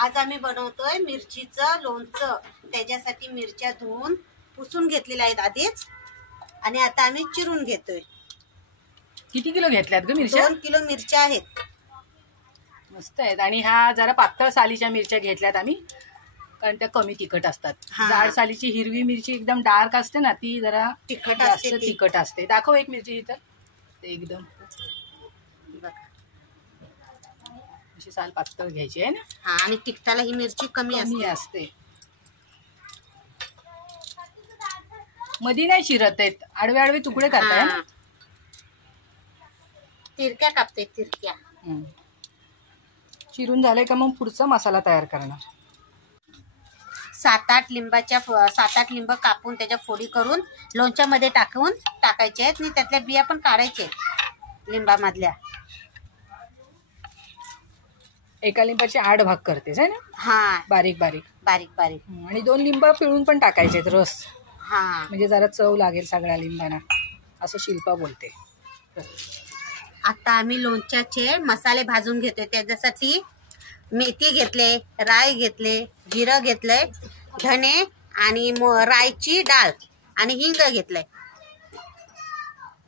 आज आम्ही बनवतोय मिरचीचं लोणचं। त्याच्यासाठी मिरच्या धुवून पुसून घेतलेल्या आहेत आधीच आणि आता आम्ही चिरून घेतोय। किती किलो घेतल्यात ग मिरच्या? 2 किलो मिरच्या आहेत। मस्त आहेत। आणि ह्या जरा पातळ सालीच्या मिरच्या घेतल्यात आम्ही, कारण त्या कमी तिखट असतात। जाड सालीची हिरवी मिरची एकदम डार्क असते ना, ती जरा तिखट असते। दाखव एक मिरची इथं, एकदम अशी साल पातळ घ्यायची आहे ना। हा, आणि तिखटाला ही मिरची कमी असते। मधी नाही चिरत आहेत, आडवे आडवे तुकडे करताय ना। तिरक्या कापते, तिरक्या। चिरून झाले का मग पुढचा मसाला तयार करणार। 7-8 लिंब कापून त्याच्या फोडी करून लोणच्यामध्ये टाकायचे आहेत आणि त्यातल्या बिया पण काढायचे लिंबामधल्या। एका लिंबाचे 8 भाग करतेस आहे ना। हा, बारीक बारीक बारीक बारीक। आणि 2 लिंब पिळून पण टाकायचे रस, हा, म्हणजे जरा चव लागेल सगळ्या लिंबांना, असं शिल्पा बोलते। आता आम्ही लोणच्याचे मसाले भाजून घेतोय। त्याच्यासाठी मेथी घेतले, राई घेतले, जिरं घेतलंय, धने आणि राईची डाळ आणि हिंग घेतलंय।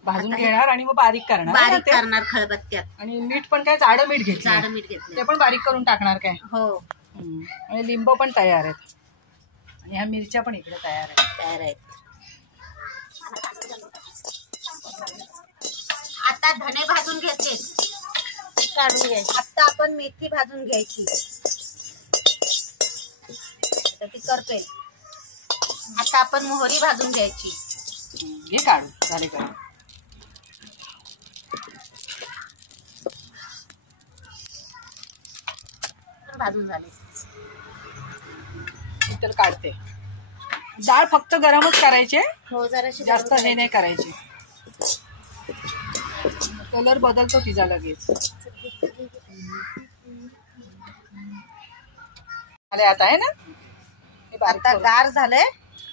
भाजून घेणार आणि मग बारीक करणार खलबत्त्यात। आणि मीठ पण काय जाडं मीठ घेतलं, ते पण बारीक करून टाकणार काय? हो। आणि लिंब पण तयार आहेत आणि ह्या मिरच्या पण इकडे तयार आहेत। आता धने भाजून घेतले, काढून घ्यायचे। आता आपण मेथी भाजून घ्यायची, ती करतोय। आता आपण मोहरी भाजून घ्यायची, घे काढून, झाले का? भाजून झाले। शीतल काढते। डाळ फक्त गरमच करायची, हो, जराशी जास्त हे नाही करायची, कलर बदलतो तिचा लगेच। आले आता आहे ना, आता गार झालंय।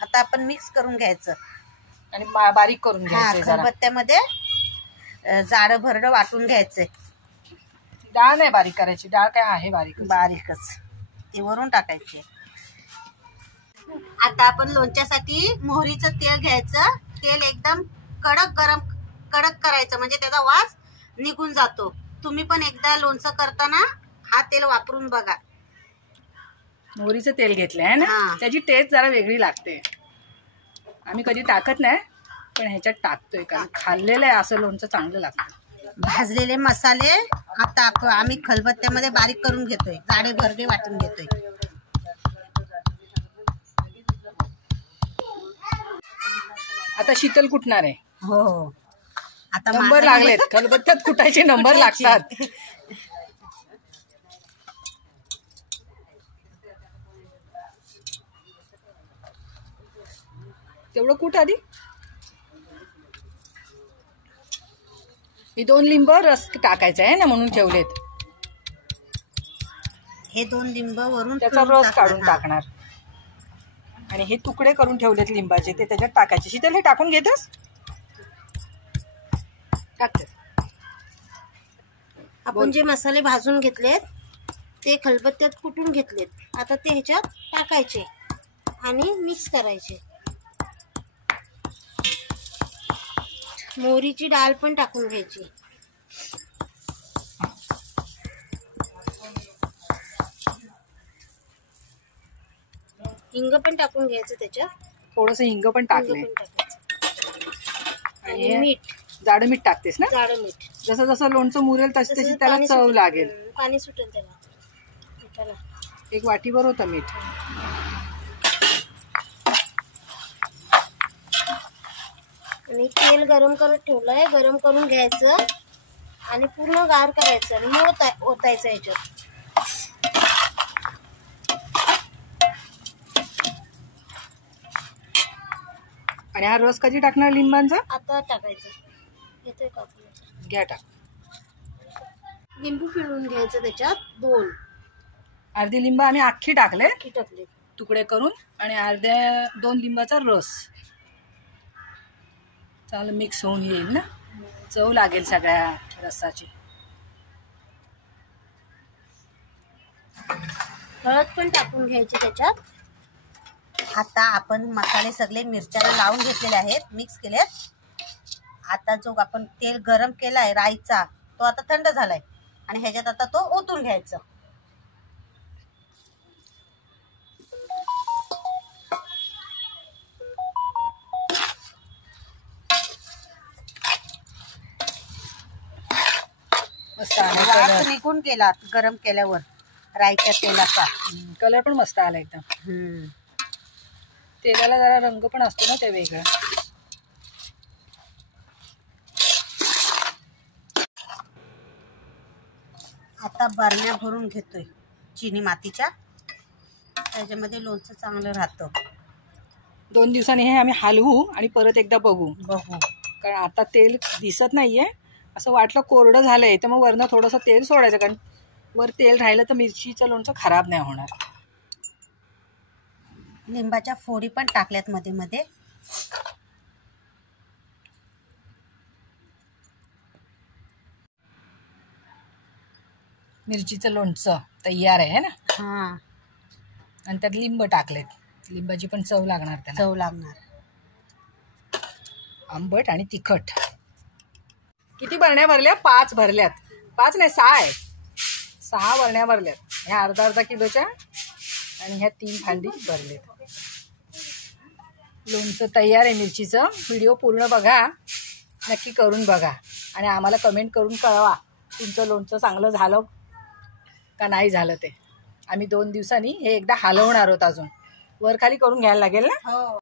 आता आपण मिक्स करून घ्यायचं आणि बारीक करून घ्यायचं। खलबत्त्यामध्ये जाडं भरडं वाटून घ्यायचंय। डाळ नाही बारीक करायची, डाळ काय आहे बारीकच, ती वरून टाकायची। आता आपण लोणच्यासाठी मोहरीचं तेल घ्यायचं। तेल एकदम कडक करायचं, म्हणजे त्याचा वास निघून जातो। तुम्ही पण एकदा लोणचं करताना हा तेल वापरून बघा। मोहरीचं तेल घेतलंय आहे ना, त्याची टेस्ट जरा वेगळी लागते। आम्ही कधी टाकत नाही, पण ह्याच्यात टाकतोय, कारण खाल्लेलं आहे असं लोणचं चांगलं लागतं। भाजलेले मसाले आता आम्ही खलबत्त्यामध्ये बारीक करून घेतोय, जाडे भरडे वाटून घेतोय। आता शीतल कुटणार आहे। हो, आता नंबर लागलेत, खलबत्त्यात कुटायचे नंबर लागतात। तेवढं कुठ आधी। ही 2 लिंब रस टाकायचा आहे ना, म्हणून ठेवलेत। हे 2 लिंब वरून त्याचा रस काढून टाकणार आणि हे तुकडे करून ठेवलेत लिंबाचे, ते त्याच्यात टाकायचे। शीतल हे टाकून घेतस? टाकते। आपण जे मसाले भाजून घेतलेत ते खलबत्त्यात कुटून घेतलेत, आता ते ह्याच्यात टाकायचे आणि मिक्स करायचे। मोहरीची डाळ पण टाकून घ्यायची। हिंग पण टाकून घ्यायचं, त्याच्यात थोडंसं हिंग पण टाकले। आणि मीठ, जाडं मीठ टाकतेस ना? जाडं मीठ। जसं जसं लोणचं मुरेल तशी तशी त्याला चव लागेल, पाणी सुटेल त्याला। 1 वाटीभर होतं मीठ। आणि तेल गरम करत ठेवलंय, गरम करून घ्यायचं आणि पूर्ण गार करायचं आणि मग ओतायचं ह्याच्यात। आणि हा रस कधी टाकणार लिंबांचा? आता टाकायचं। येतोय का? घ्या, टाक। लिंबू पिळून घ्यायचं त्याच्यात 2 अर्धी लिंब आम्ही अख्खी टाकले, तुकडे करून, आणि 2 लिंबाचा रस। चांगलं मिक्स होऊन येईल ना, चव लागेल सगळ्या रसाची। हळद पण टाकून घ्यायची त्याच्यात. आता आपण मसाले सगळे मिरच्याला लावून घेतलेले आहेत, मिक्स केलेत. आता जो आपण तेल गरम केलाय राईचा तो आता थंड झालाय आणि ह्याच्यात आता तो ओतून घ्यायचा. वास निघून गेला गरम केल्यावर राईच्या तेलाचा. कलर पण मस्त आला एकदम. तेलाला जरा रंग पण असतो ना ते वेगळा. आता बरण्या भरून घेतोय चिनी मातीच्या, त्याच्यामध्ये लोणचं चांगलं राहतं. 2 दिवसांनी हे आम्ही हलवू आणि परत एकदा बघू. कारण आता तेल दिसत नाहीये, असं वाटलं कोरडं झालंय तर मग वरनं थोडंसं तेल सोडायचं, कारण वर तेल राहिलं तर मिरचीचं लोणचं खराब नाही होणार. लिंबाच्या फोडी पण टाकल्यात मध्ये मध्ये. मिरचीचं लोणचं तयार आहे ना. हां, आणि त्यात लिंब टाकलेत. लिंबाची पण चव लागणार त्याला. चव लागणार. आंबट आणि तिखट. किती बरण्या भरल्या? 5 भरल्यात. 5 नाही 6 आहेत. 6 बरण्या भरल्यात. ह्या अर्धा किलोच्या आणि ह्या 3 भांडी भरलेत. लोणचं तयार आहे मिरचीचं. व्हिडिओ पूर्ण बघा, नक्की करून बघा आणि आम्हाला कमेंट करून कळवा तुमचं लोणचं चांगलं झालं का नाही झालं ते. आम्ही 2 दिवसांनी हे एकदा हलवणार आहोत. अजून वर खाली करून घ्यायला लागेल ना. हो.